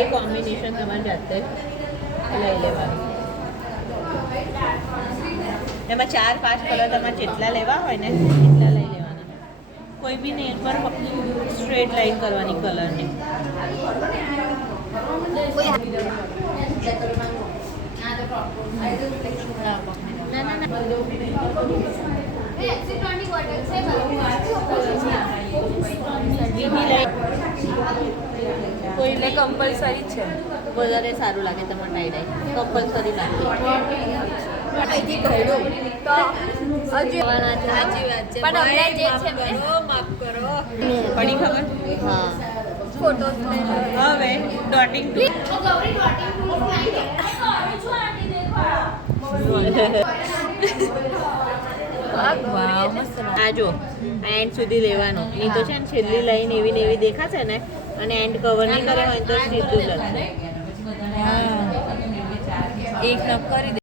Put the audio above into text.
એ combination તમારે જાતે લઈ લેવાનું. એમાં 4-5 કલર તમારે જેટલા લેવા હોય ને એટલા લઈ લેવાના. કોઈ બી નેલ પર સ્ટ્રેટ લાઈન કરવાની કલરની. કોઈને કમ્પલસરી છે, વધારે સારું લાગે તમારે ટાઈ કમ્પલસરી લાગે. પડી ખબર? હા, ફોટો હવે ડોટિંગ આ જો એન્ડ સુધી લેવાનું, નહીં તો છે ને છેલ્લી લાઈન એવી ને એવી દેખાશે ને અને એન્ડ કવર નહીં કરે હોય તો સીધું જશે. એક નક કરી